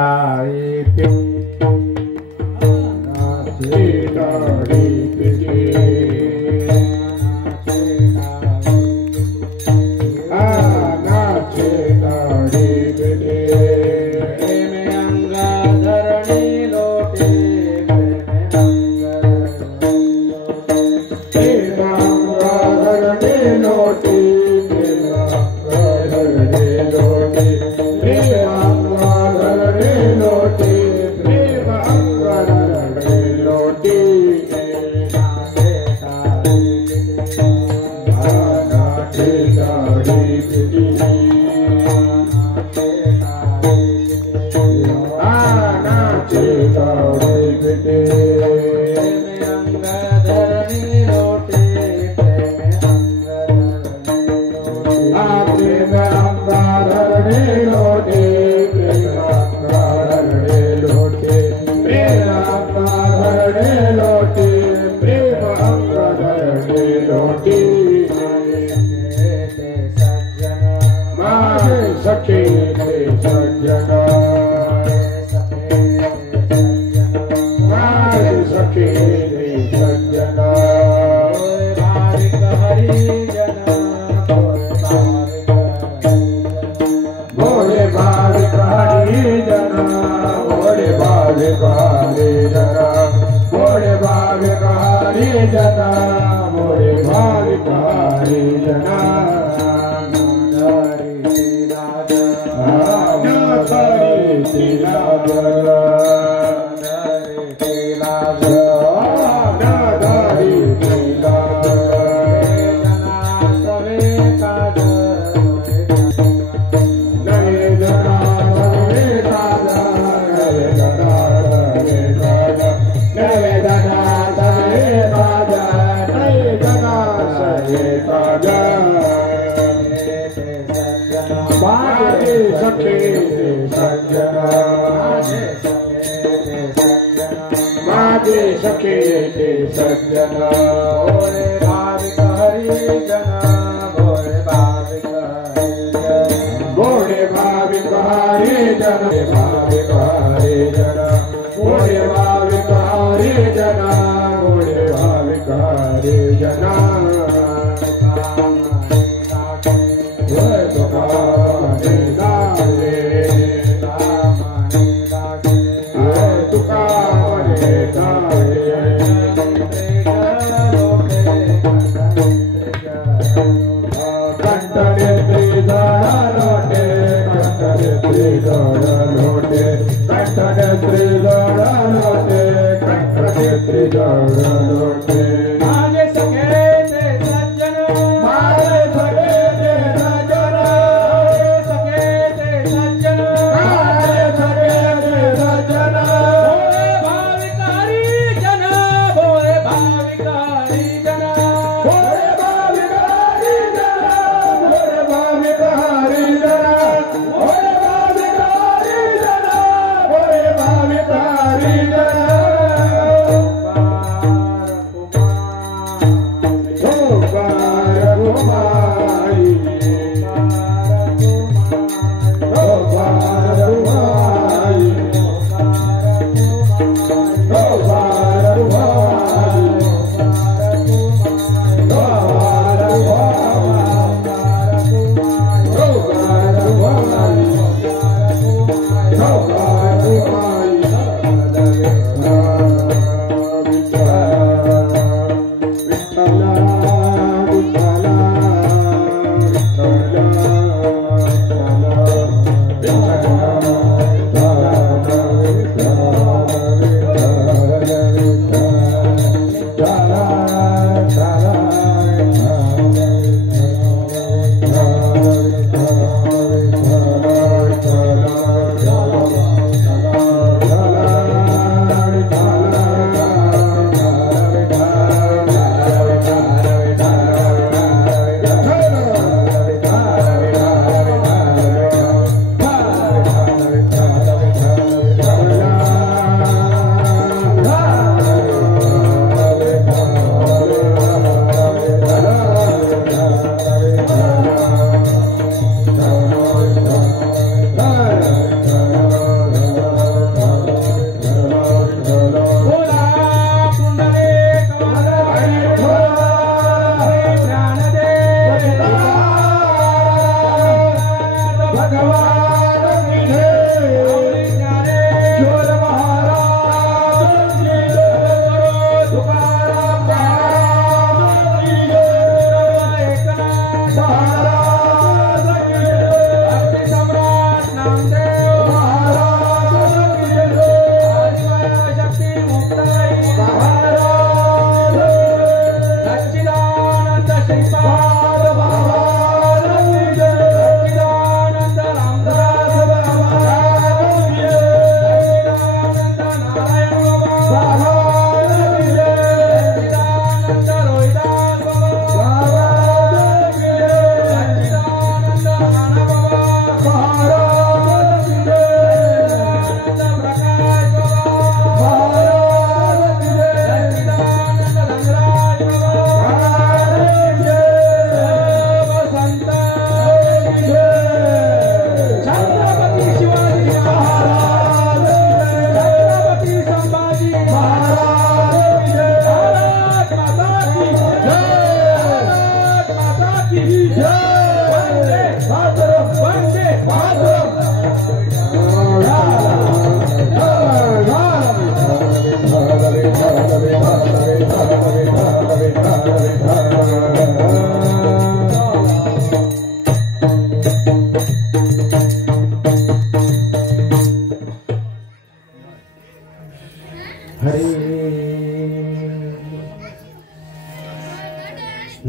Vittala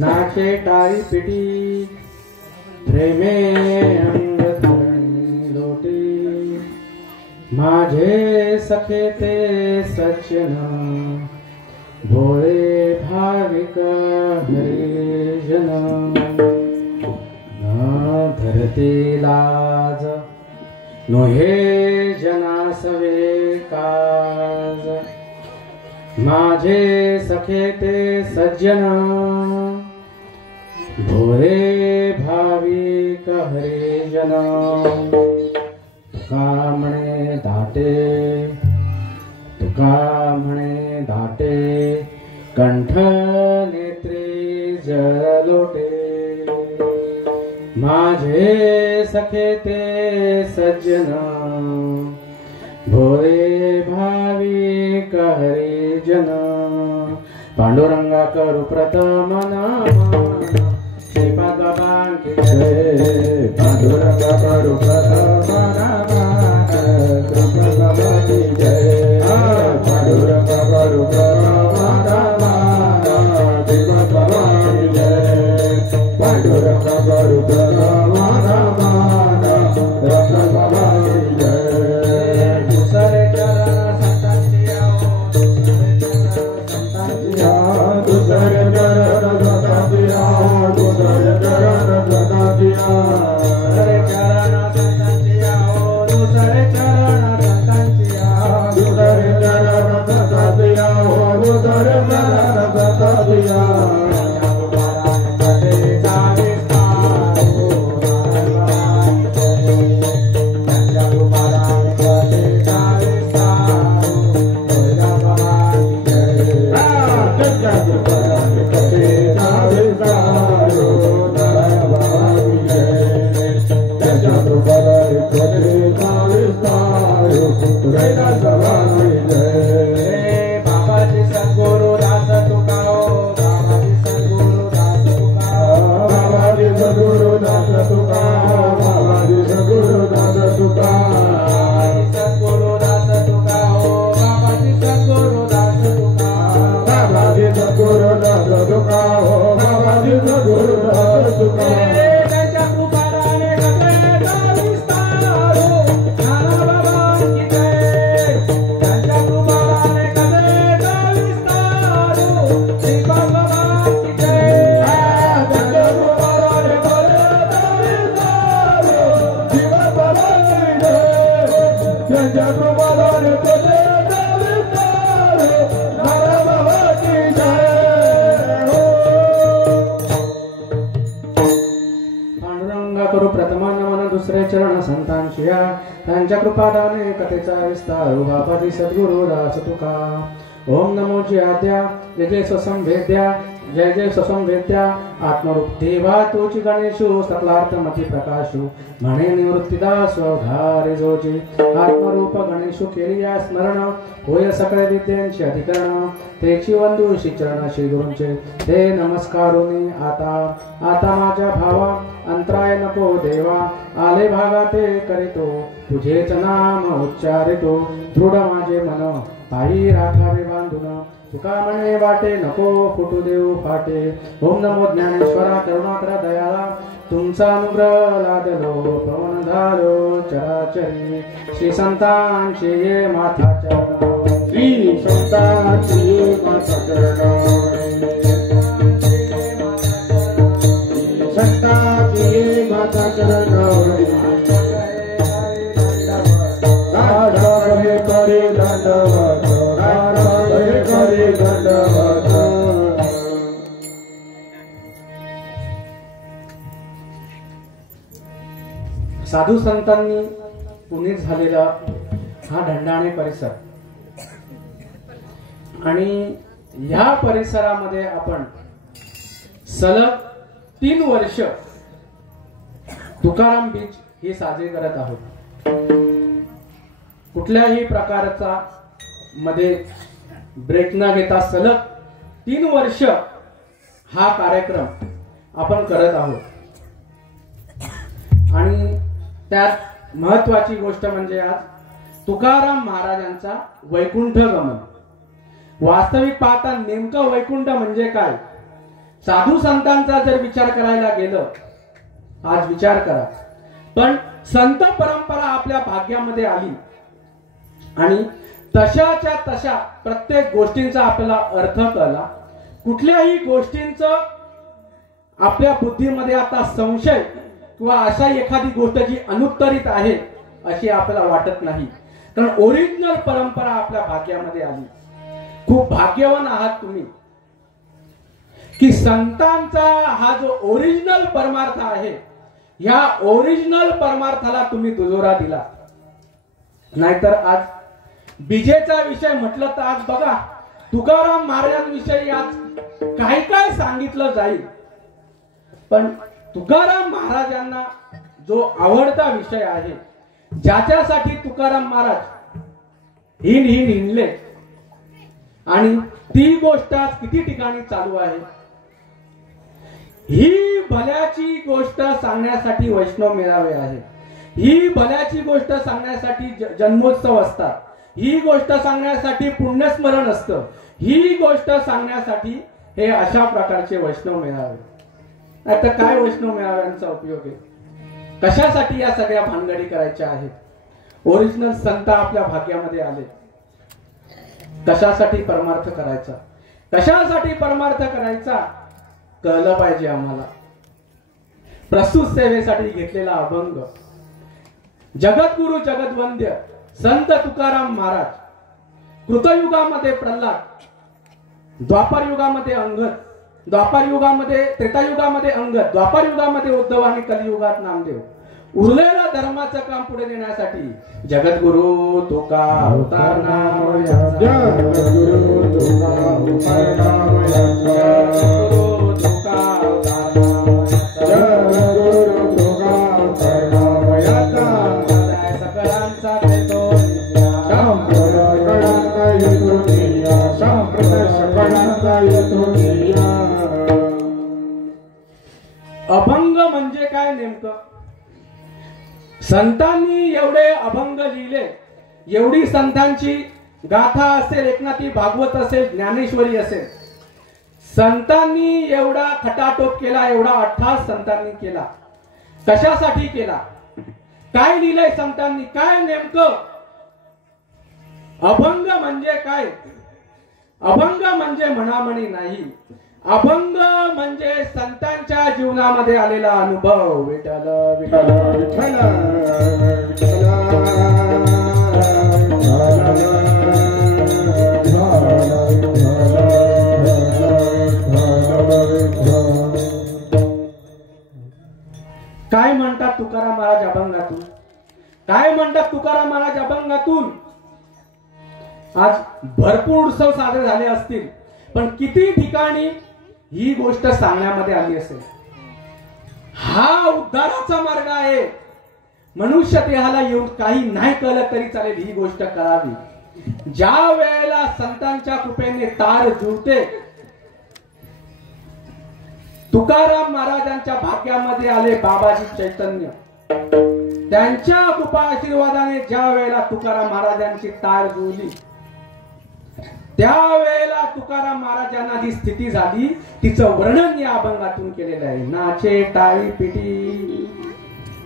नाचे टाळी पिटी प्रेमे अंग धरण लोटी माझे सखे ते सज्जन भोळे भाविक हरिजन न धरती लाज नोहे जनासवे काज माझे सखे ते सज्जन भोळे भाविक हरिजन तुका म्हणे दाटे तुका म्हणे दाटे कंठ नेत्री जलोटे माझे सखे ते सज्जन भोळे भाविक हरिजन पांडुरंगा करू प्रथम नमन श्रीपाद बाबांकी जय पांडुरंगा करू प्रथम नमन श्रीपाद बाबांकी जय पांडुरंगा करू प्रथम नमन श्रीपाद बाबांकी जय पांडुरंगा करू प्रथम नमन श्रीपाद बाबांकी जय दुसरे चरण संतांची दुसरे चरण संतांची दुसरे चरण संतांची दुसरे चरण संतांची दुसरे चरण संतांची दुसरे चरण संतांची दुसरे चरण संतांची दुसरे चरण संतांची त्यांच्या कृपादाने कथेचा विस्तार बाबाजी सद्गुरु दास तुका ओम नमो जी आद्या जय जय स्वसंवेद्या जय जय ससंवेद्या आत्मरूप देवा तोची गणेशो सकलार्थमती प्रकाशो म्हणे निवृत्तीदास घारे जोजी आत्मरूप गणेशो केली या स्मरण होय सकळ विद्यांचे अधिकरण तेची वंदू श्री चरण श्री गुरूंचे ते नमस्कारोनी आता माझ्या भावा अंतराय नको देवा आले भागा ते करीतो तुझेच नाम उच्चारितो दृढ माझे मन पायी राखावे बांधून तुका म्हणे वाटे नको फुटू देऊ फाटे ओम नमो ज्ञानेश्वरा करुणाकरा दयाला तुमचा अनुग्रह लादलो पवन झालो चराचरी श्री संतांचे ये माथा चरण श्री संतांचे ये माथा चरण संतांचे ये माथा चरण करे दंडवत साधू संतांनी पुणे झालेला हा ढंढाणे परिसर आणि या परिसरामध्ये आपण सलग 3 वर्ष तुकाराम बीच हे साजरे करत आहोत. कुठल्याही प्रकारचा मध्ये ब्रेक न घेता सलग 3 वर्ष हा कार्यक्रम आपण करत आहोत. आणि त्यात महत्वाची गोष्ट म्हणजे आज तुकाराम महाराजांचा वैकुंठ गमन. वास्तविक पाहता नेमकं वैकुंठ म्हणजे काय, साधू संतांचा जर विचार करायला गेलं, आज विचार करा, पण संत परंपरा आपल्या भाग्यामध्ये आली आणि तशाच्या तशा प्रत्येक गोष्टींचा आपल्याला अर्थ कळला. कुठल्याही गोष्टींचं आपल्या बुद्धीमध्ये आता संशय किंवा अशा एखादी गोष्ट जी अनुत्तरित आहे अशी आपल्याला वाटत नाही, कारण ओरिजिनल परंपरा आपल्या भाग्यामध्ये आली. खूप भाग्यवान आहात तुम्ही की संतांचा हा जो ओरिजिनल परमार्थ आहे, ह्या ओरिजिनल परमार्थाला तुम्ही दुजोरा दिला. नाहीतर आज बीजेचा विषय म्हटलं तर आज बघा तुकाराम महाराजांविषयी आज काय काय सांगितलं जाईल, पण तुकाराम महाराजांना जो आवडता विषय आहे, ज्याच्यासाठी तुकाराम महाराज हिंडले आणि ती गोष्ट आज किती ठिकाणी चालू आहे. ही भल्याची गोष्ट सांगण्यासाठी वैष्णव मेळावे आहे, ही भल्याची गोष्ट सांगण्यासाठी जन्मोत्सव असतात, ही गोष्ट सांगण्यासाठी पुण्यस्मरण असतं, ही गोष्ट सांगण्यासाठी हे अशा प्रकारचे वैष्णव मेळावे. आता काय वैष्णव मेळाव्यांचा उपयोग आहे, कशासाठी या सगळ्या भानगडी करायच्या आहेत. ओरिजिनल संत आपल्या भाग्यामध्ये आले, कशासाठी परमार्थ करायचा, कशासाठी परमार्थ करायचा कळलं पाहिजे आम्हाला. प्रस्तुत सेवेसाठी घेतलेला अभंग जगद्गुरु जगद्वंद्य संत तुकाराम महाराज. कृतयुगामध्ये प्रल्हाद, द्वापार युगामध्ये अंगद, द्वापार युगामध्ये त्रेतायुगामध्ये अंगद, द्वापार युगामध्ये उद्धव आणि कलियुगात नामदेव. उरलेलं धर्माचं काम पुढे नेण्यासाठी जगद्गुरु तुका अवतार नाम जगद्गुरु तुका अवतार नाम जगद्गुरु तुका अवतार नाम जगद्गुरु तुका अवतार नाम याचा सकळांचा देतो संप्रदायांचा येतो निया संप्रदाय सकळांचा येतो निया. अभंग म्हणजे काय नेमकं, संतांनी एवढे अभंग लिहिले, एवढी संतांची गाथा असेल, एकनाथी भागवत असेल, ज्ञानेश्वरी असेल, संतांनी एवढा खटाटोप केला, एवढा अट्टहास संतांनी केला. कशासाठी केला, काय लिहिलंय संतांनी, काय नेमकं. अभंग म्हणजे काय, अभंग म्हणजे म्हणामणी नाही, अभंग म्हणजे संतांच्या जीवनामध्ये आलेला अनुभव. विठ्ठल विठ्ठल विठ्ठल काय म्हणतात तुकाराम महाराज अभंगातून, काय म्हणतात तुकाराम महाराज अभंगातून. आज भरपूर उत्सव साजरे झाले असतील, पण किती ठिकाणी ही गोष्ट सांगण्यामध्ये आली असेल. हा उद्धाराचा मार्ग आहे. मनुष्य देहाला येऊन काही नाही कळलं तरी चालेल, ही गोष्ट करावी. ज्या वेळेला संतांच्या कृपेने तार जुळते, तुकाराम महाराजांच्या भाग्यामध्ये आले बाबाजी चैतन्य. त्यांच्या कृपा आशीर्वादाने ज्या वेळेला तुकाराम महाराजांची तार जुळली, त्यावेळेला तुकाराम महाराजांना जी स्थिती झाली तिचं वर्णन या अभंगातून केलेलं आहे. नाचे टाळी पिटी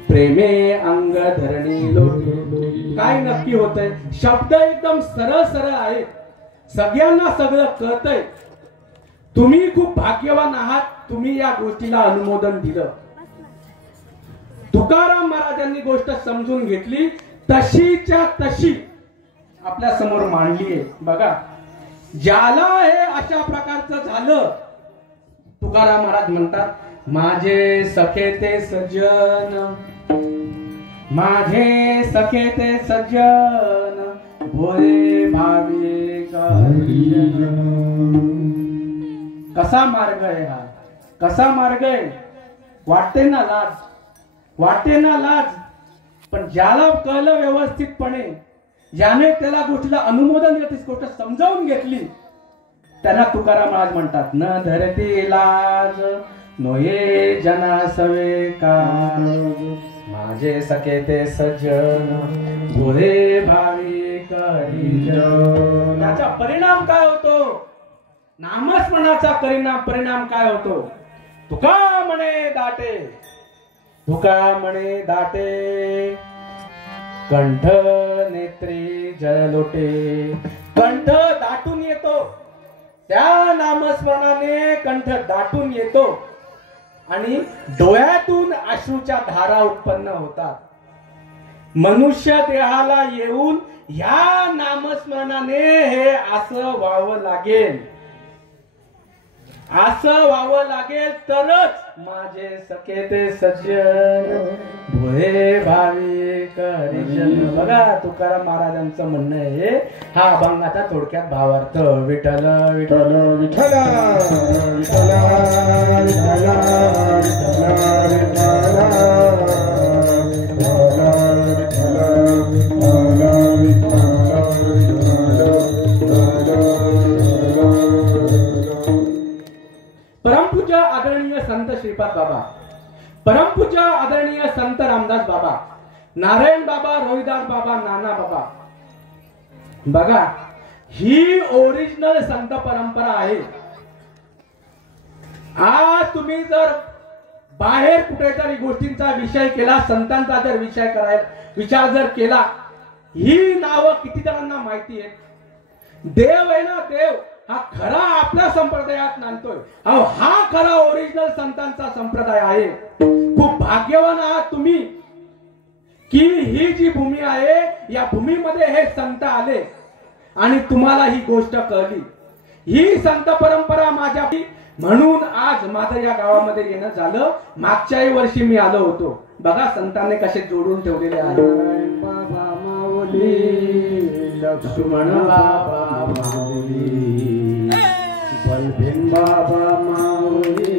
प्रेमे अंग धरणी लोटी. काय नक्की होतंय? शब्द एकदम सरळ सरळ आहे, सगळ्यांना सगळं कळतंय. तुम्ही खूप भाग्यवान आहात, तुम्ही या गोष्टीला अनुमोदन दिलं. तुकाराम महाराजांनी गोष्ट समजून घेतली, तशीच्या तशी आपल्या समोर मांडली आहे. बघा, ज्याला हे अशा प्रकारचं झालं, तुकाराम महाराज म्हणतात, माझे सखे ते सज्जन, माझे सखे ते सज्जन, भोरे भाविक हरिजन. कसा मार्ग आहे हा? कसा मार्ग आहे? वाटते ना लाज, वाटते ना लाज. पण ज्याला कळलं व्यवस्थितपणे, ज्याने त्याला गोष्टीला अनुमोदन दिलं, ती गोष्ट समजावून घेतली, त्यांना तुकाराम महाराज म्हणतात, न धरती लाज नोये जना सवे काज, माझे सखे ते सज्जन, भोरे भाविक हरिजन. त्याचा परिणाम काय होतो? नामस्मरणाचा परिणाम काय होतो? तुका म्हणे दाटे, तुका म्हणे दाटे, कंठ नेत्री जलोटे. कंठ दाटून येतो, त्या नामस्मरणाने कंठ दाटून येतो आणि डोळ्यातून अश्रूच्या धारा उत्पन्न होतात. मनुष्य देहाला येऊन या नामस्मरणाने हे असं व्हावं लागेल, असं व्हावं लागेल तरच माझे सखे ते सज्जन, भोळे भाविक हरिजन. बघा, तुकाराम महाराजांचं म्हणणं आहे. हा अभंगाचा थोडक्यात भावार्थ. विठ्ठल विठ्ठल विठ्ठल विठ्ठल परमपूज्य आदरणीय संत श्रीपाद बाबा, परमपूज्य आदरणीय संत रामदास बाबा, नारायण बाबा, रोहिदास बाबा, नाना बाबा. बघा, ही ओरिजिनल संत परंपरा आहे. आज तुम्ही जर बाहेर कुठेतरी गोष्टींचा विषय केला, संतांचा जर विचार जर केला, ही नावं किती जणांना माहिती आहे? देव आहे ना, देव हा खरा आपल्या संप्रदायात नांदतोय. हा खरा ओरिजिनल संतांचा संप्रदाय आहे. खूप भाग्यवान आहात तुम्ही की ही जी भूमी आहे, या भूमीमध्ये हे संत आले आणि तुम्हाला ही गोष्ट कळली. ही संत परंपरा माझ्या, म्हणून आज माझं या गावामध्ये येणं झालं. मागच्याही वर्षी मी आलो होतो. बघा, संतांनी कसे जोडून ठेवलेले आहे. बाबा माऊली, लक्ष्मण बाबा माऊली, बलभीम बाबा माऊली,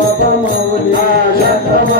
Baba Mauli,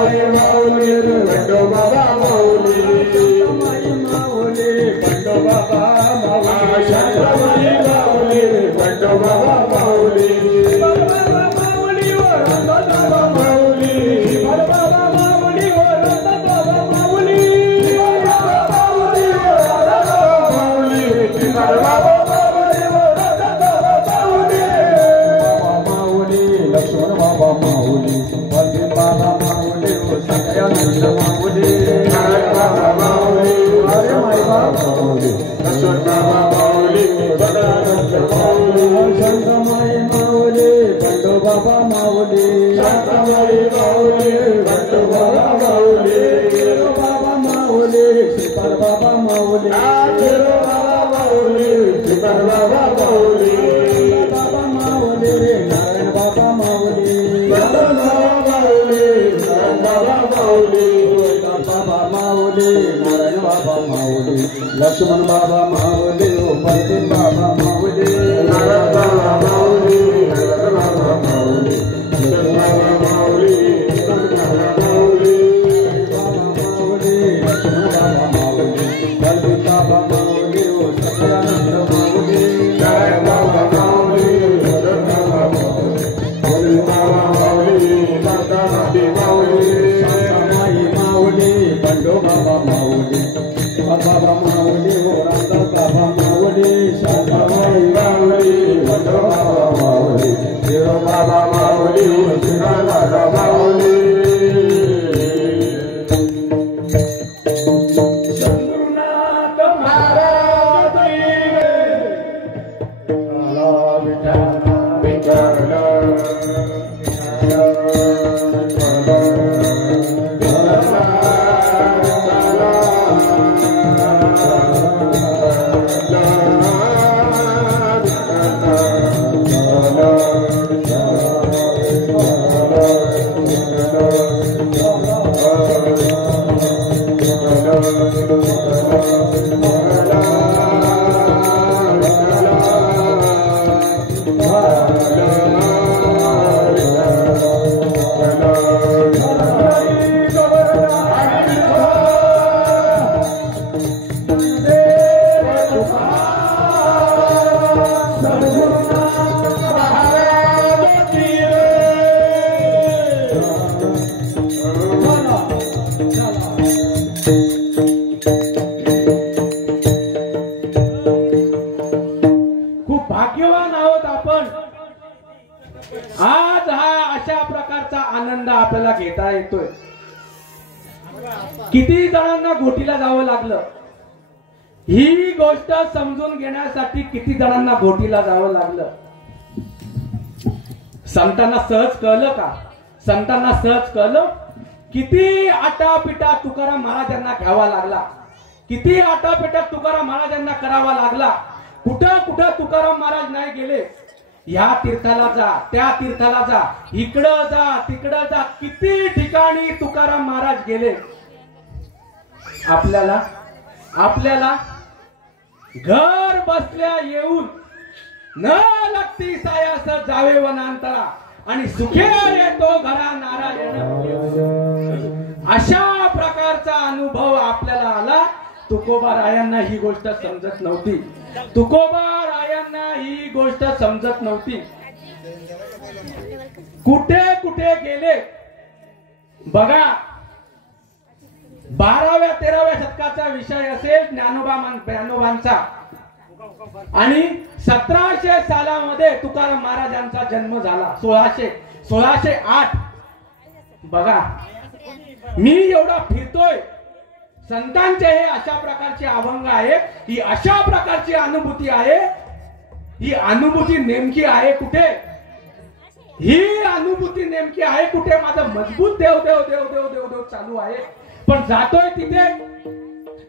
लक्ष्मण बाबा माऊली पंडित बाबा माऊली नारायण बाबा माऊली बाबा माऊली बाबा माऊली बाबा माऊली लक्ष्मण बाबा माऊली पंडित बाबा माऊली सत्यानंद माऊली नारायण बाबा माऊली बाबा माऊली बाबा माऊली माता माऊली माई माऊली बंडो बाबा माऊली बाबा माऊली राधा बाबा माऊली शांताबाई माऊली बंडो बाबा माऊली शिरो बाबा माऊली शिराला माऊली चंद्रनाथ महाराज खूप भाग्यवान आहोत आपण. आज हा अशा प्रकारचा आनंद आपल्याला घेता येतोय. किती जणांना घोटीला जावं लागलं, ही गोष्ट समजून घेण्यासाठी किती जणांना घोटीला जावं लागलं. संतांना सहज कळलं का? संतांना सहज कळलं. किती आटापिटा तुकाराम महाराजांना घ्यावा लागला, किती आटापिटा तुकाराम महाराजांना करावा लागला. कुठं कुठं तुकाराम महाराज नाही गेले. या तीर्थाला जा, त्या तीर्थाला जा, इकडं जा, तिकडं जा, किती ठिकाणी तुकाराम महाराज गेले. आपल्याला आपल्याला घर बसल्या येऊन न लागती सायास जावे वनांतरा आणि सुखे येतो घरा नारायण. अशा प्रकारचा अनुभव आपल्याला आला. तुकोबा रायांना ही गोष्ट समजत नव्हती. तुकोबा रायांना ही गोष्ट समजत नव्हती. कुठे कुठे गेले बघा. 12व्या 13व्या शतकाचा विषय असेल ज्ञानोबांचा आणि 1700 सालामध्ये तुकाराम महाराजांचा जन्म झाला. 1608. बघा, मी एवढा फिरतोय. संतांचे हे अशा प्रकारचे अभंग आहे, ही अशा प्रकारची अनुभूती आहे. ही अनुभूती नेमकी आहे कुठे? ही अनुभूती नेमकी आहे कुठे? माझा मजबूत देव देव देव देव देव देव चालू आहे, पण जातोय तिथे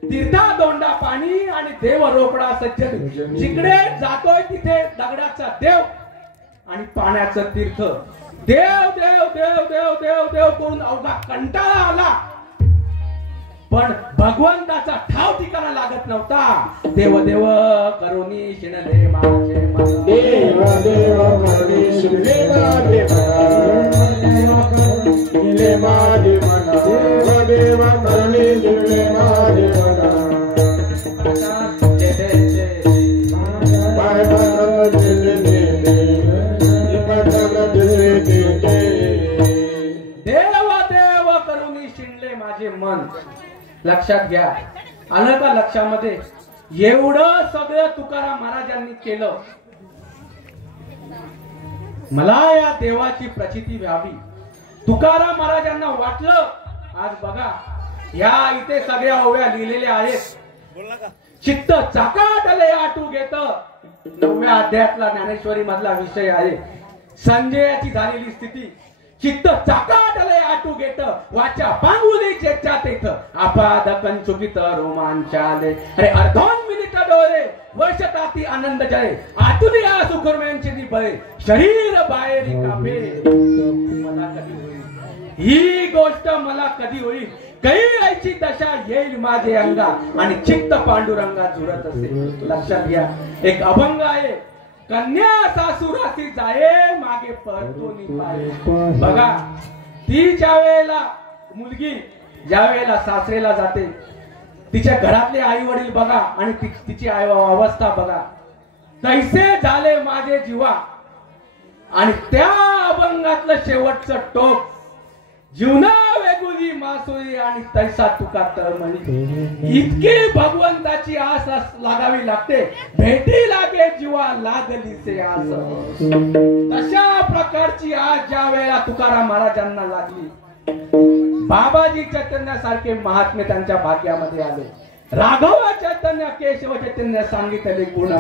तीर्था दोंडा पाणी आणि देव रोकडा सज्जन. जिकडे जातोय तिथे दगडाचा देव आणि पाण्याचं तीर्थ. देव देव देव देव देव देव करून अवघा कंटाळा आला, पण भगवंताचा ठाव ठिकाणा लागत नव्हता. देव देव करुणी शिणले माझे देव देव करुणी शिणले माझे जिंकले माझे मना देव करणे जिंकले माझे मना पाय बंद दिले देव देव करुणी शिणले माझे मन. लक्षात घ्या, आलं का लक्षामध्ये? एवढं सगळं तुकाराम महाराजांनी केलं. मला या देवाची प्रचिती व्हावी. तुकाराम महाराजांना वाटलं, आज बघा या इथे सगळ्या ओव्या लिहिलेल्या आहेत. चित्त चाकाटले आटू घेत 9व्या अध्यायातला ज्ञानेश्वरी मधला विषय आहे. संजयाची झालेली स्थिती. चित्त चाकाटले आटू घेत वाचा पांगुली चेचा तेथ आपाद कंचुकित रोमांचाले. अरे अर्धोन मिनिट डोळे वर्षताती आनंद जळे आतुनी आ सुखुरम्यांची निबळे शरीर बाहेरी कापे. मला कधी होईल ही गोष्ट? मला कधी होईल? काही आईची दशा येईल माझे अंगा आणि चित्त पांडुरंगा जुळत असे. लक्षात घ्या, एक अभंग आहे. कन्या सासुरासी जाये मागे परतोनी पाये. बघा, ती ज्या वेळेला मुलगी ज्या वेळेला सासरेला जाते, तिच्या घरातले आई वडील बघा आणि तिची अवस्था बघा. तैसे झाले माझे जीवा. आणि त्या अभंगातलं शेवटचं टोक, जीवना वेगुली मासोळी आणि तैसा तुका तळमळी. इतकी भगवंताची आस लागावी लागते, भेटी लागे जीवा लागलीचे आस. तशा प्रकारची आस ज्या वेळेला तुकाराम महाराजांना लागली, बाबाजी चैतन्यासारखे महात्मे त्यांच्या भाग्यामध्ये आले. राघव चैतन्य केशव चैतन्य सांगितले गुण.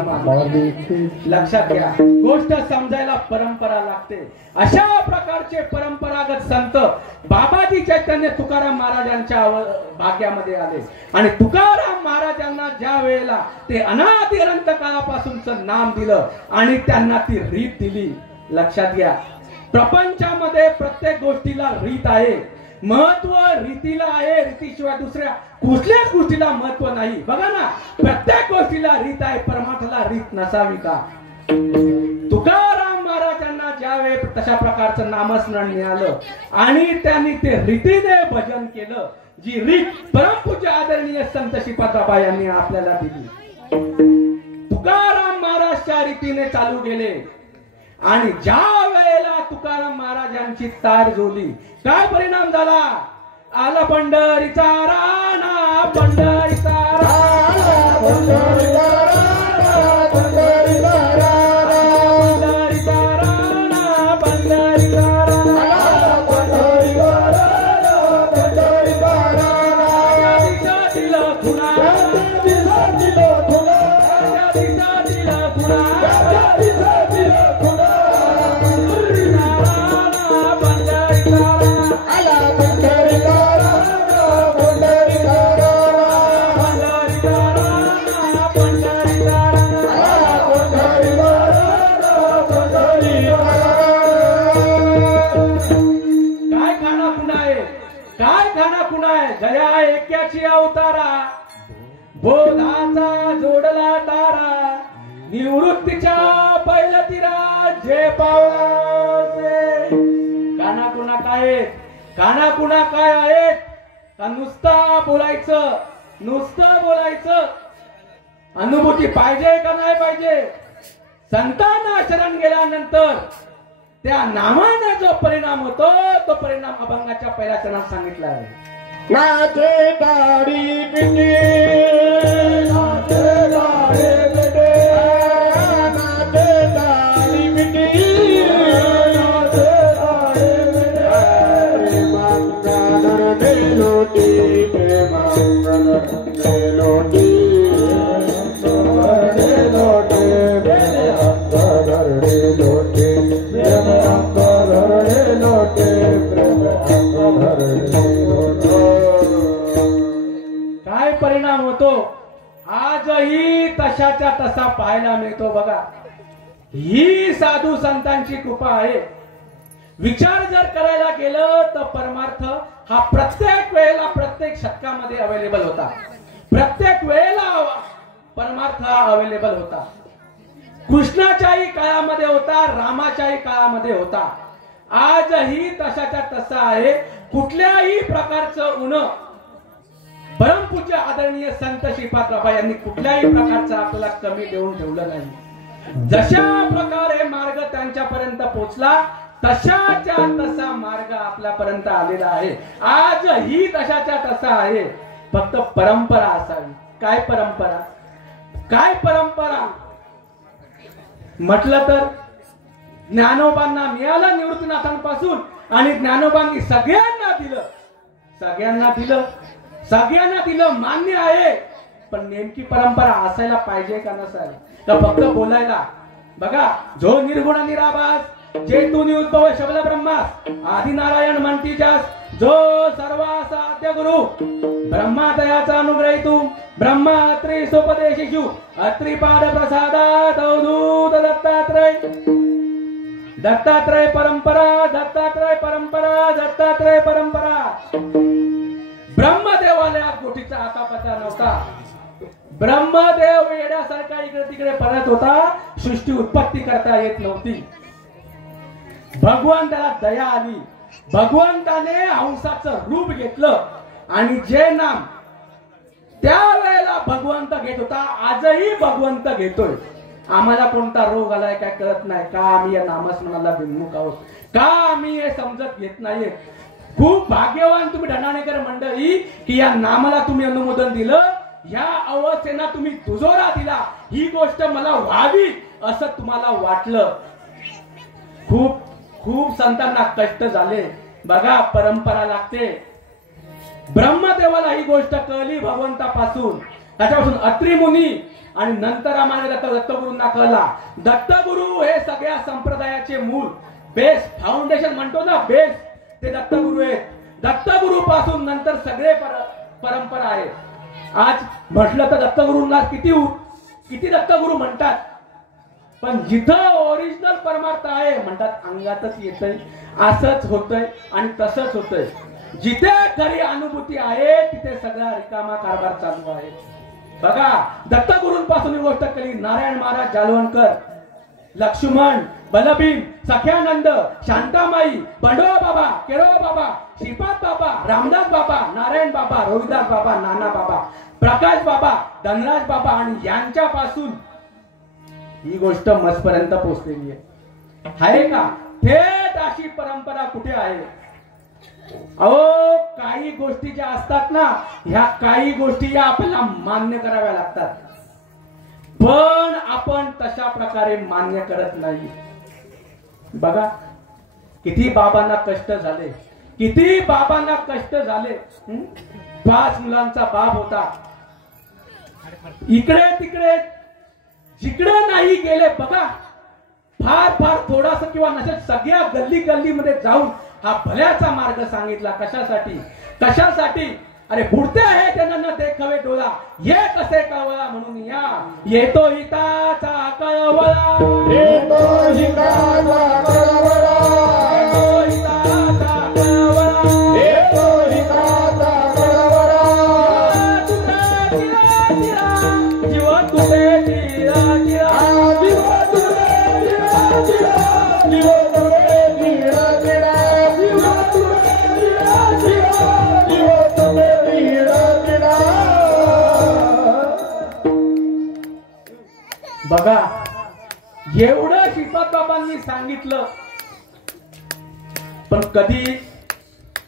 लक्षात घ्या, गोष्ट समजायला परंपरा लागते. अशा प्रकारचे परंपरागत संत बाबाजी चैतन्य तुकाराम महाराजांच्या भाग्यामध्ये आले. आणि तुकाराम महाराजांना ज्या वेळेला ते अनादि अनंत काळापासूनच नाम दिलं आणि त्यांना ती रीत दिली. लक्षात घ्या, प्रपंचामध्ये प्रत्येक गोष्टीला रीत आहे, महत्व रीतीला आहे. रीतीशिवाय दुसऱ्या कुठल्याच गोष्टीला महत्व नाही. बघा ना, प्रत्येक गोष्टीला रीत आहे, परमार्थाला रीत नसावी का? तुकाराम महाराजांना ज्यावेळी तशा प्रकारचं नामस्मरण मिळालं आणि त्यांनी ते रीतीने भजन केलं, जी रीत परमपूज्य आदरणीय संत श्रीपादराबा यांनी आपल्याला दिली. तुकाराम महाराजच्या रीतीने चालू गेले आणि ज्या वेळेला तुकाराम महाराजांची तार जोली, काय परिणाम झाला? आला पंढरीचा राणा, पंढरीचा राणा, पंढरीचा राणा, पंढरीचा राणा, पंढरीचा राणा, पंढरीचा राणा, पंढरीचा राणा, पंढरीचा राणा. दिला खुणा, दिला खुणा, दिला खुणा, दिला खुणा. जया एक्याची अवतारा, बोधाचा जोडला तारा, निवृत्तीच्या पैलतीरा जे पावला. काना कुणा काय, काना कुणा काय आहेत का? नुसता बोलायचं, नुसतं बोलायचं. अनुभूती पाहिजे का नाही पाहिजे? संतांना शरण गेल्यानंतर त्या नामाने जो परिणाम होतो, तो परिणाम अभंगाच्या पहिल्या चरणात सांगितला आहे. नाचे गाडी पिटी, नाचे गाडी पिटी, नाचे गाडी पिटी, नाचे गाडी पिटी. मंगल दे लोटी, मंगल दे लोटी, दे लोटी, अंतर दे लोटी, अंतर दे लोटी, अंतर दे. काय परिणाम होतो? आजही तशाच्या तसा पाहायला मिळतो. बघा, ही साधू संतांची कृपा आहे. विचार जर करायला गेलं तर परमार्थ हा प्रत्येक वेळेला प्रत्येक शतकामध्ये अवेलेबल होता. प्रत्येक वेळेला परमार्थ हा अवेलेबल होता. कृष्णाच्याही काळामध्ये होता, रामाच्याही काळामध्ये होता. आजही तशाच्या तसा आहे. कुठल्याही प्रकारचं उण परमपूज्य आदरणीय संत श्रीपाद बाबा यांनी कुठल्याही प्रकारचं आपल्याला कमी देऊन ठेवलं नाही. जशा प्रकारे मार्ग त्यांच्यापर्यंत पोहोचला तशाच्या तसा मार्ग आपल्यापर्यंत आलेला आहे. आजही तशाच्या तसा आहे. फक्त परंपरा असावी. काय परंपरा? काय परंपरा म्हटलं तर ज्ञानोबांना मिळालं निवृत्तीनाथांपासून आणि ज्ञानोबांनी सगळ्यांना दिलं मान्य आहे. पण नेमकी परंपरा असायला पाहिजे का नसायला? तर फक्त बोलायला बघा, जो निर्गुण निराभास जे तू निउद्भव शबल ब्रह्मास आदि नारायण म्हणती जास, जो सर्वास आद्य गुरु ब्रह्मा दयाचा अनुग्रहितू ब्रह्मा अत्रि सोपदेशिषु अत्रिपाद प्रसादात अवधूत दत्तात्रय. दत्तात्रय परंपरा, दत्तात्रय परंपरा, दत्तात्रय परंपरा. ब्रह्मदेवाला या गोष्टीचा आतापता नव्हता. ब्रह्मदेव येण्यासारखा इकडे तिकडे परत होता. सृष्टी उत्पत्ती करता येत नव्हती. भगवंताला दया आली. भगवंताने हंसाचं रूप घेतलं आणि जे नाम त्यावेळेला भगवंत घेत होता आजही भगवंत घेतोय. आम्हाला कोणता रोग आलाय काय कळत नाही का? आम्ही या नामस्मरणाला विमुख आहोत का? आम्ही हे समजत घेत नाहीये. खूप भाग्यवान तुम्ही ढणाणेकर मंडळी की या नामाला तुम्ही अनुमोदन दिलं. या अवस्थेना तुम्ही दुजोरा दिला. ही गोष्ट मला व्हावी असं तुम्हाला वाटलं. खूप खूप संतांना कष्ट झाले. बघा, परंपरा लागते. ब्रह्मदेवाला ही गोष्ट कळली भगवंतापासून. त्याच्यापासून अत्रि मुनी आणि नंतर आम्हाला दत्तगुरूंना कळला. दत्तगुरु हे सगळ्या संप्रदायाचे मूळ बेस फाउंडेशन म्हणतो ना, बेस ते दत्तगुरु आहेत. दत्तगुरु पासून नंतर सगळे परंपरा आहेत. आज म्हटलं तर दत्तगुरूंना किती दत्तगुरु म्हणतात. पण जिथं ओरिजिनल परमार्थ आहे म्हणतात अंगातच येतंय. असंच होतंय आणि तसंच होतंय. जिथे खरी अनुभूती आहे तिथे सगळा रिकामा कारभार चालू आहे. बघा, दत्तगुरूंपासून ही गोष्ट केली. नारायण महाराज जालवणकर, लक्ष्मण, बलभीम, सख्यानंद, शांतामाई, बंडोबा बाबा, केरोबा बाबा, श्रीपाद बाबा, रामदास बाबा, नारायण बाबा, रोहिदास बाबा, नाना बाबा, प्रकाश बाबा, धनराज बाबा आणि यांच्यापासून ही गोष्ट मजपर्यंत पोहोचलेली आहे का? थेट अशी परंपरा कुठे आहे? अहो, काही गोष्टी ज्या असतात ना, ह्या काही गोष्टी या आपल्याला मान्य कराव्या लागतात. पण आपण तशा प्रकारे मान्य करत नाही. बघा, किती बाबांना कष्ट झाले. 5 मुलांचा बाप होता. इकडे तिकडे जिकडे नाही गेले. बघा, फार थोडासा किंवा नसेल सगळ्या गल्लीमध्ये जाऊन हा भल्याचा मार्ग सांगितला. कशासाठी? अरे बुडते आहे त्यांना न देखावे डोळा, ये कसे कळवळा म्हणून या. येतो हिताचा कळवळा, येतो हिताचा कळवळा, येतो हिताचा कळवळा, येतो हिताचा कळवळा. जीव तुटे तिरा तिरा, जीव तुटे तिरा तिरा, जीव तुटे तिरा तिरा, जीव तुटे तिरा तिरा, जीव तुटे तिरा तिरा. बघा, एवढं श्रीपाद बाबांनी सांगितलं. पण कधी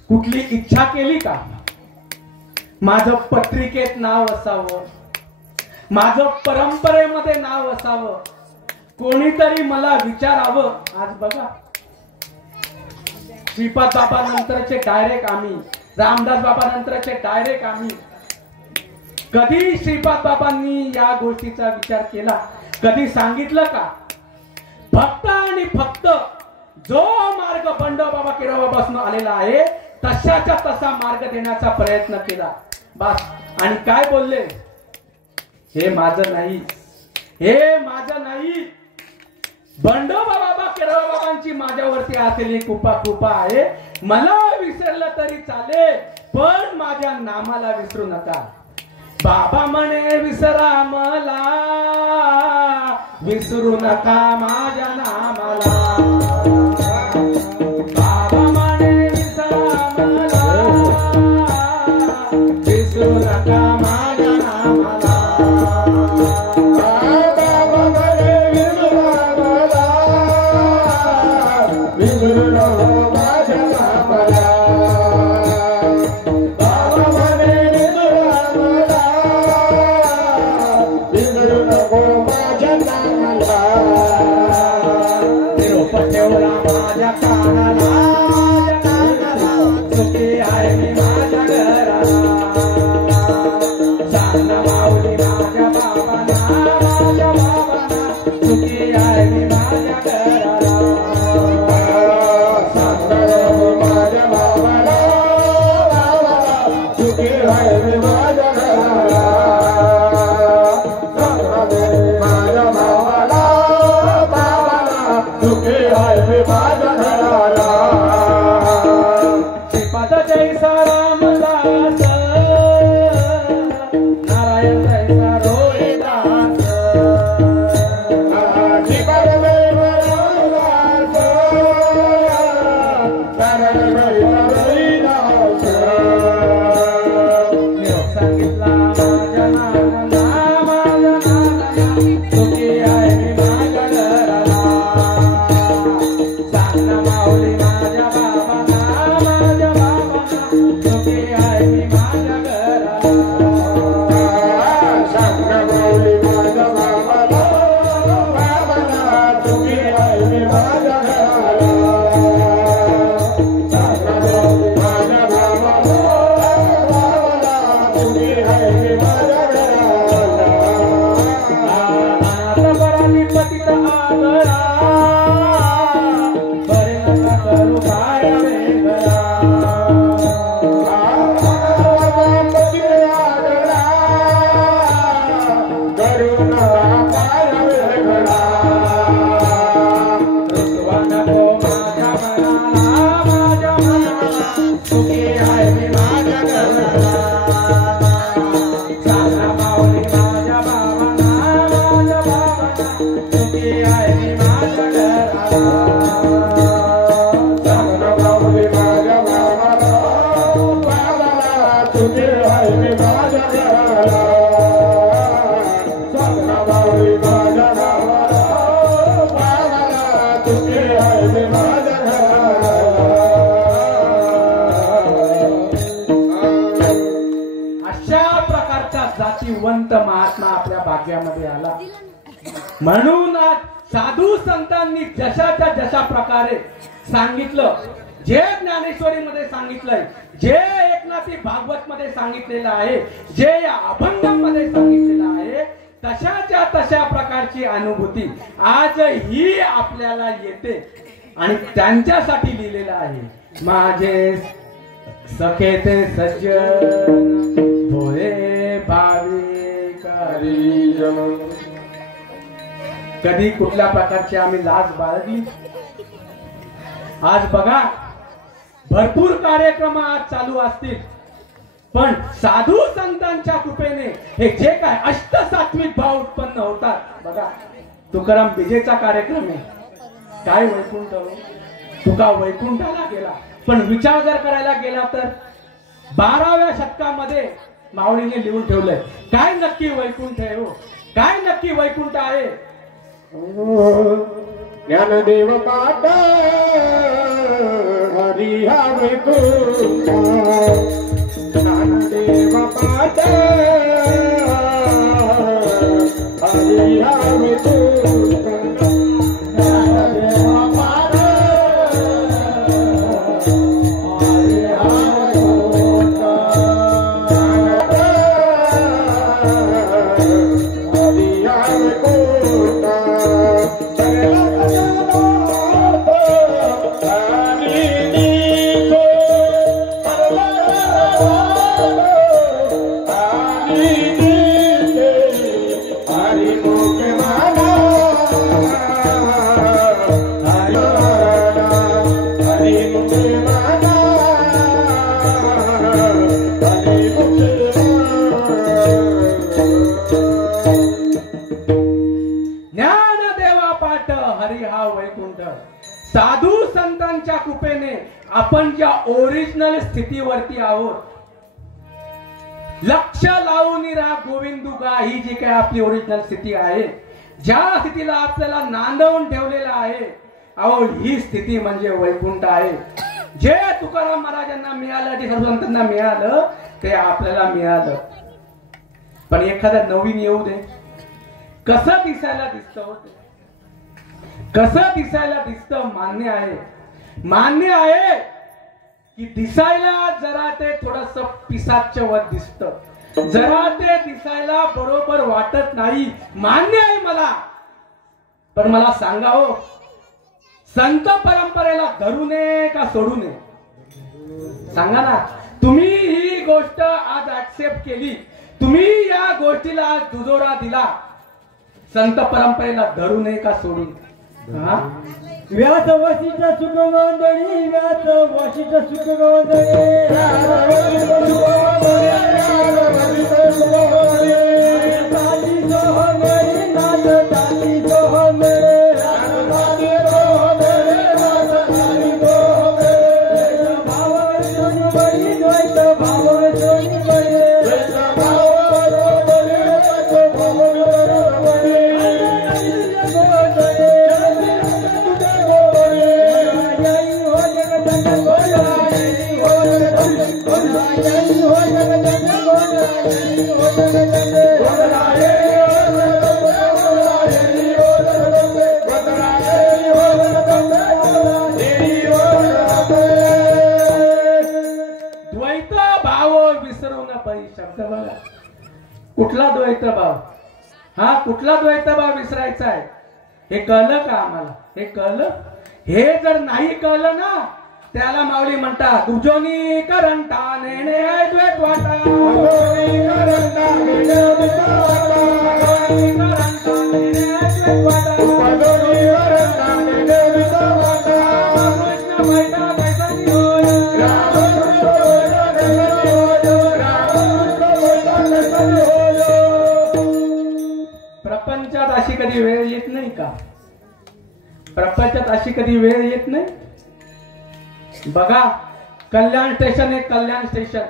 कुठली इच्छा केली का माझं पत्रिकेत नाव असावं, माझं परंपरेमध्ये नाव असावं, कोणीतरी मला विचारावं? आज बघा, श्रीपाद बाबा नंतरचे डायरेक्ट आम्ही, रामदास बाबा नंतरचे डायरेक्ट आम्ही. कधी श्रीपाद बाबांनी या गोष्टीचा विचार केला? कधी सांगितलं का? फक्त आणि फक्त जो मार्ग बंडोबाबा केरोबापासून आलेला आहे तशाच्या तसा मार्ग देण्याचा प्रयत्न केला. बस. आणि काय बोलले? हे माझं नाही, हे माझं नाही. बंडोबा बाबा केरोबाबांची माझ्यावरती असलेली कृपा आहे. मला विसरलं तरी चालेल, पण माझ्या नामाला विसरू नका. बाबा म्हणे विसरा मला, विसरू नका माझ्या नामाला. आहे मी माझ्या घराला माझ्या भावाला बाबाला सुखी आहे मी माझ्या घराला श्रीपाद जैसा रामदास नारायण जैसा रोहिदास श्रीपाद जैसा रामदास नारायण जैसा रोहिदास सांगितला माझ्या नाना सुखी आहे मी माझ्या घराला सांगना माऊली माझ्या बाबांना सुखी आहे मी माझ्या घराला सांग माऊली माझ्या बाबाला सुखी आहे मी माझ्या घराला सांग माऊली माझ्या बाबाला सुखी आहे मी माझ्या घराला पराली पतित आगरा बरे नका करू काय वेगळा रुसवा नको माझ्या मनाला सुखी आहे मी माझ्या घराला सांगा माऊली माझ्या बाबांना सुखी आहे मी माझ्या घराला सांग माऊली माझ्या बाबाला सुखी आहे मी माझ्या घराला सांग माऊली माझ्या बाबाला सुखी आहे मी माझ्या घराला अशा प्रकारचा जातीवंत महात्मा आपल्या भाग्यामध्ये आला म्हणून आज साधू संतांनी जशाच्या जशा प्रकारे सांगितलं जे ज्ञानेश्वरीमध्ये सांगितलंय जे एकनाथी भागवत मध्ये सांगितलेलं आहे जे या अभंगामध्ये सांगितलेलं आहे तशाच्या तशा प्रकारची अनुभूती आज ही आपल्याला येते आणि त्यांच्यासाठी लिहिलेलं आहे माझे सखे ते सज्जन भोळे भाविक हरिजन कधी कुठल्या प्रकारची आम्ही लाज बाळगली आज बघा भरपूर कार्यक्रम आज चालू असतील पण साधू संतांच्या कृपेने हे जे काय अष्टसात्विक भाव उत्पन्न होतात बघा तुकाराम विजेचा कार्यक्रम आहे काय वैकुंठ तुका वैकुंठाला गेला पण विचार जर करायला गेला तर 12व्या शतकामध्ये माऊलीने लिहून ठेवलंय काय नक्की वैकुंठ आहे हो काय नक्की वैकुंठ आहे ज्ञानदेव पाठ हरी हवे ज्ञानदेव पाठ हरी हवे ज्ञानदेव पाठ हरी साधू संतांच्या कृपेने आपण ज्या ओरिजिनल स्थितीवरती आहोत लक्ष लावून राहा गोविंदुगा ही जी काय आपली ओरिजिनल स्थिती आहे ज्या स्थितीला आपल्याला नांदवून ठेवलेलं आहे अहो ही स्थिती म्हणजे वैकुंठ आहे जे तुकाराम महाराजांना मिळालं जे सर्व संतांना मिळालं ते आपल्याला मिळालं पण एखादा नवीन येऊ दे कसं दिसायला दिसतं कसं दिसायला दिसतं मान्य आहे की दिसायला जरा ते थोडस पिसाच्यवत दिसतं जरा ते दिसायला बरोबर वाटत नाही मान्य आहे मला पण मला सांगा हो संत परंपरेला धरू नये का सोडू नये सांगा ना तुम्ही ही गोष्ट आज ऍक्सेप्ट केली, तुम्ही या गोष्टीला आज दुजोरा दिला, संत परंपरेला धरू नये का सोडून? व्यास वशिष्ठ सुख गोंधळी, व्यास वशिष्ठ सुख गोंधळी, कुठला द्वैत भाव? हा कुठला द्वैत भाव विसरायचा आहे? हे कळलं का आम्हाला? हे कळलं? हे जर नाही कळलं ना, त्याला माऊली म्हणतात दुजोनी करंटा नेणे आहे द्वैत वाटा, दुजोनी करंटा नेणे आहे द्वैत वाटा, करंटा नेणे आहे द्वैत वाटा, दुजोनी करंटा नेणे आहे द्वैत वाटा, कृष्ण मैदा कैसानी होय, रामकृष्ण मैदा कैसानी होय, रामकृष्ण मैदा कैसानी होय. प्रपंचात अशी कधी वेळ येत नाही का? प्रपंचात अशी कधी वेळ येत नाही? बघा, कल्याण स्टेशन एक कल्याण स्टेशन,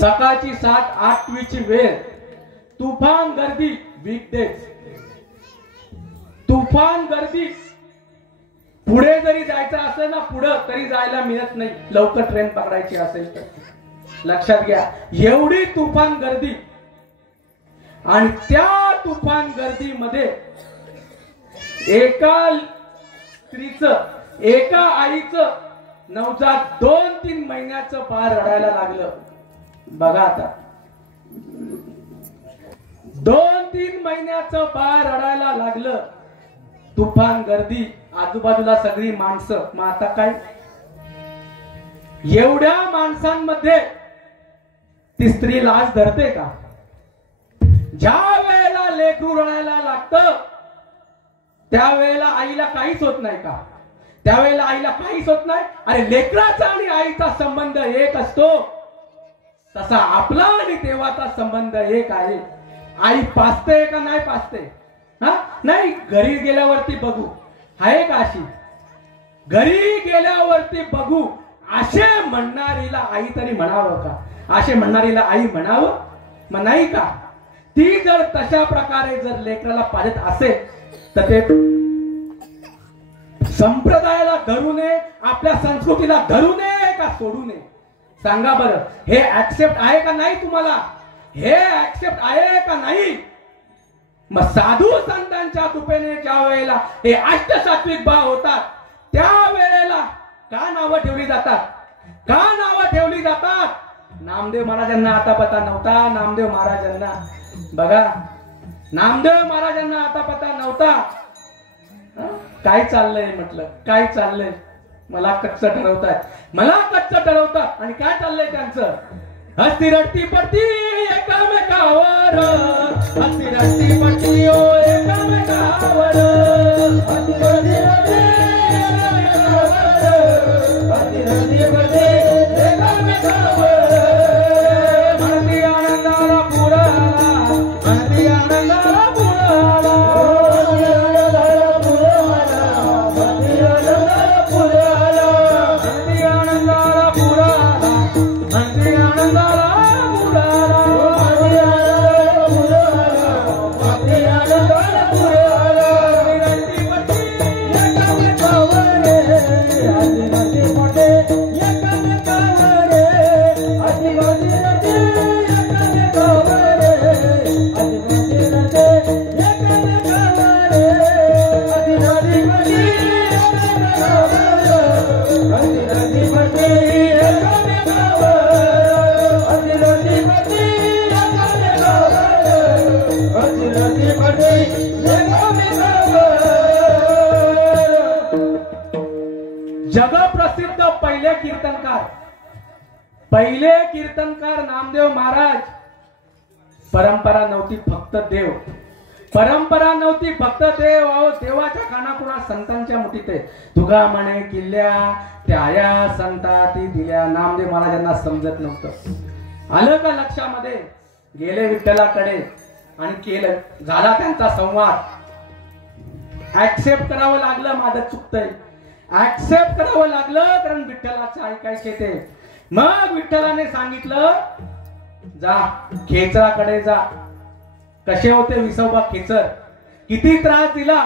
सकाळची 7-8ची वेळ, तुफान गर्दी, वीकडेज तुफान गर्दी. पुढे जरी जायचं असेल ना, पुढे तरी जायला मिळत नाही, लवकर ट्रेन पकडायची असेल तर. लक्षात घ्या, एवढी तुफान गर्दी. आणि त्या तुफान गर्दीमध्ये एका स्त्रीचं, एका आईचं नवजात 2-3 महिन्याचं बाळ रडायला लागलं. बघा आता, 2-3 महिन्याचं बाळ रडायला लागलं, तुफान गर्दी, आजूबाजूला सगळी माणसं. मग आता काय? एवढ्या माणसांमध्ये ती स्त्री लाज धरते का? ज्या वेळेला लेकरू रडायला लागतं त्यावेळेला आईला काहीच होत नाही का? त्यावेळेला आईला काहीच होत नाही? अरे, लेकराचा आणि आईचा संबंध एक असतो, तसा आपला आणि देवाचा संबंध एक आहे. आई पाजते का नाही पाजते? हा, नाही. घरी गेल्यावरती बघू, आहे का अशी? घरी गेल्यावरती बघू असे म्हणणारीला आई तरी म्हणावं का? असे म्हणणारीला आई म्हणावं? मग नाही का? ती जर तशा प्रकारे जर लेकराला पाजत असेल तर ते संप्रदायाला धरू नये, आपल्या संस्कृतीला धरू नये का सोडू नये? सांगा बरं. हे ऍक्सेप्ट आहे का नाही तुम्हाला? हे ऍक्सेप्ट आहे का नाही? मग साधू संतांच्या कृपेने ज्या वेळेला हे अष्टसात्विक भाव होतात, त्या वेळेला का नावं ठेवली जातात? का नावं ठेवली जातात? नामदेव महाराजांना आता पता नव्हता. नामदेव महाराजांना बघा, नामदेव महाराजांना आता पता नव्हता. काय चाललंय म्हटलं, काय चाललंय? मला कच्च ठरवतात, मला कच्च ठरवतात. आणि काय चाललंय त्यांचं? हस्ती रडती पडती एकामेकावर, हस्ती रडती पडती ओ एकामेकावर, हस्ती रडती पडती एकामेकावर, हस्ती रडती पडती एकामेकावर. म्हणती आनंदाला पुराला, म्हणती आनंदाला पुराला, जगप्रसिद्ध पहिले कीर्तनकार पहिले कीर्तनकार नामदेव महाराज. परंपरा नव्हती फक्त देव, परंपरा नव्हती फक्त देव. अहो देवाच्या कानाकुणा संतांच्या मुठीत आहे. तुगा म्हणे किल्ल्या त्या संताती दिल्या. नामदेव महाराजांना समजत नव्हतं. आलं का लक्षामध्ये? गेले विठ्ठलाकडे आणि केलं, झाला त्यांचा संवाद. ऍक्सेप्ट करावं लागलं, माझं चुकतंय, ऍक्सेप्ट करावं लागलं, कारण विठ्ठलाचं ऐकायचे ते. मग विठ्ठलाने सांगितलं जा खेचराकडे जा. कसे होते विसोबा खेचर, किती त्रास दिला,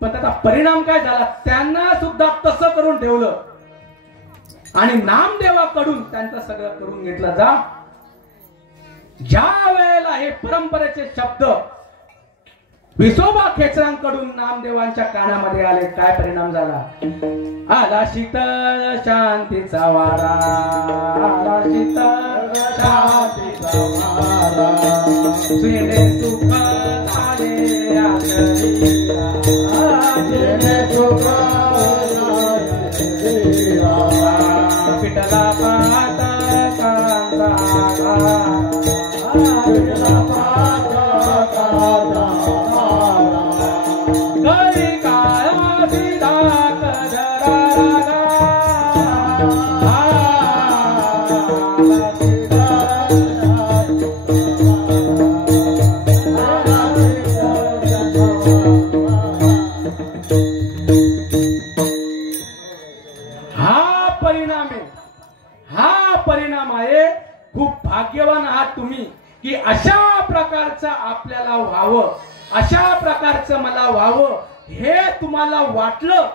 पण त्याचा परिणाम काय झाला? त्यांना सुद्धा तसं करून ठेवलं आणि नामदेवाकडून त्यांचं सगळं करून घेतलं. जा. ज्या वेळेला हे परंपरेचे शब्द विसोबा खेचरांकडून नामदेवांच्या कानामध्ये आले, काय परिणाम झाला? आला शीतळ शांतीचा वारा, आला शीतळ शांतीचा वारा, जेणे सुख झाले आचरीला, जेणे सुख झाले पिठला पात कांदा, पिठला पात कांदा, गरी काळा सिधा खूप भाग्यवान आहात तुम्ही की अशा प्रकारचं आपल्याला व्हावं, अशा प्रकारचं मला व्हावं हे तुम्हाला वाटलं.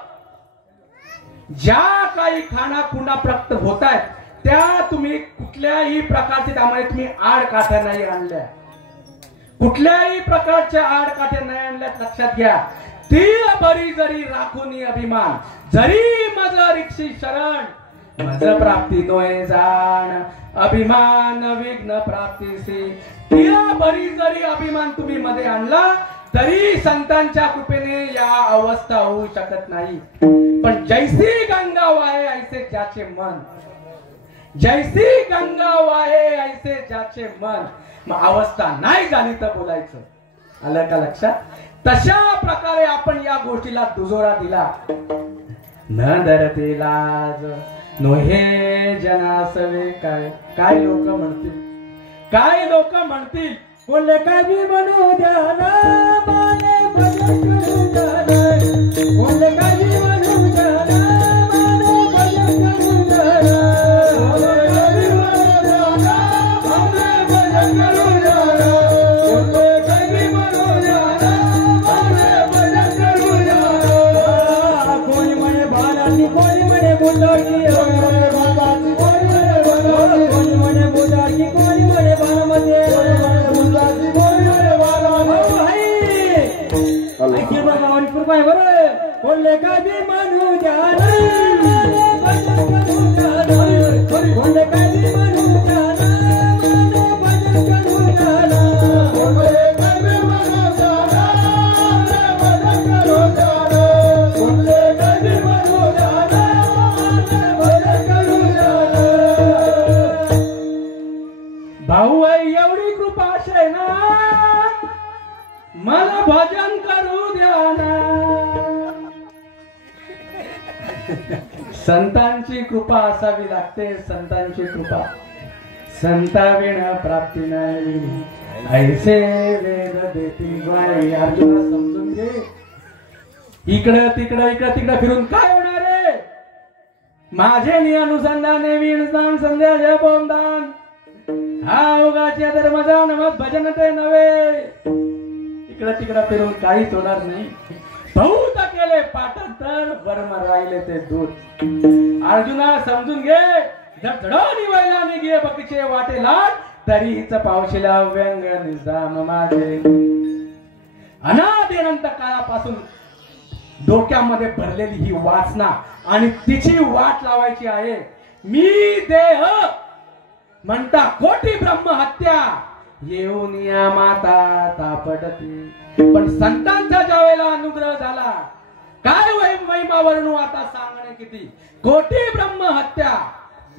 ज्या काही खानाखुणा प्राप्त होत आहेत त्या तुम्ही कुठल्याही प्रकारचे त्यामुळे तुम्ही आडकाठ्या नाही आणल्या, कुठल्याही प्रकारच्या आडकाठ्या नाही आणल्या. लक्षात घ्या. ती बरी जरी राखून अभिमान, जरी मज रिक्षी शरण, मज प्राप्ती नोय जाण, अभिमान विघ्न प्राप्तीसी. तिला बरी जरी अभिमान तुम्ही मध्ये आणला तरी संतांच्या कृपेने या अवस्था होऊ शकत नाही. पण जैसी गंगा वाहे ऐसे ज्याचे मन, जैसी गंगा वाहे ऐसे ज्याचे मन. मग अवस्था नाही झाली तर बोलायचं. आलं का लक्षात? तशा प्रकारे आपण या गोष्टीला दुजोरा दिला. न धरते लाज नो हे जनासवे. काय काय लोक म्हणतील, काय लोक म्हणतील. बोलले काय मी म्हणू द्या ना, माने भजन करू द्या ना. बोलले काय मी म्हणू द्या ना, माने भजन करू द्या ना. बोलले काय मी म्हणू द्या ना, माने भजन करू द्या ना. बोलले काय मी म्हणू द्या ना, माने भजन करू द्या ना. कोणी म्हणे भालाची, कोणी म्हणे बुटाची, कोणी म्हणे बुटाची, कोणी म्हणे भालामध्ये. बोलले का भी म्हणू द्या ना, बोलले का भी म्हणू द्या ना, भजन करू द्या ना. बोलले का भी म्हणू द्या ना, भजन करू द्या ना. बोलले का भी म्हणू द्या ना, भजन करू द्या ना. भाऊ एवढी कृपा आहे ना, मला भजन करू द्या ना. संतांची कृपा असावी लागते, संतांची कृपा. संताविण प्राप्ती नाही, ऐसे वेद देती गाई. अर्जुना समजून घे. इकडं तिकडं इकडं तिकडं फिरून काय होणार आहे? माझे नियनुसंधाने विणदान संध्या जपोमदान, हा उगाच्या धर्मजा नमत भजन ते नव्हे. इकडं तिकडं फिरून काहीच होणार नाही. बहुत केले पाठांतर, वर्म राहिले ते दूध. अर्जुना समजून घे. धडधडा निवायला निघे बकीचे वाटे लाट, तरीच पावशीला व्यंग निजाम माझे. अनादिअनंत काळापासून डोक्यामध्ये भरलेली ही वासना आणि तिची वाट लावायची आहे. मी देह म्हणता कोटी ब्रह्म हत्या, येऊन या माता तापडती. पण संतांचा ज्या वेळेला अनुग्रह झाला, काय महिमा वर्णू आता सांगणे किती. कोटी ब्रह्म हत्या,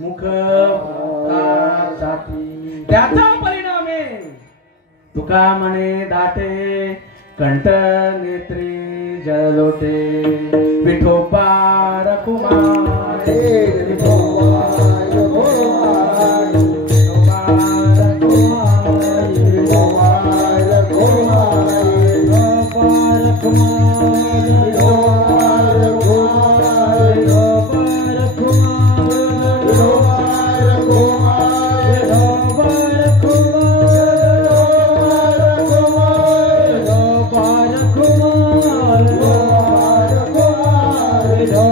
मुख जाती त्याचा परिणाम आहे तुका म्हणे दाटे कंठ नेत्री जलोटे विठोबा रखुमार Oh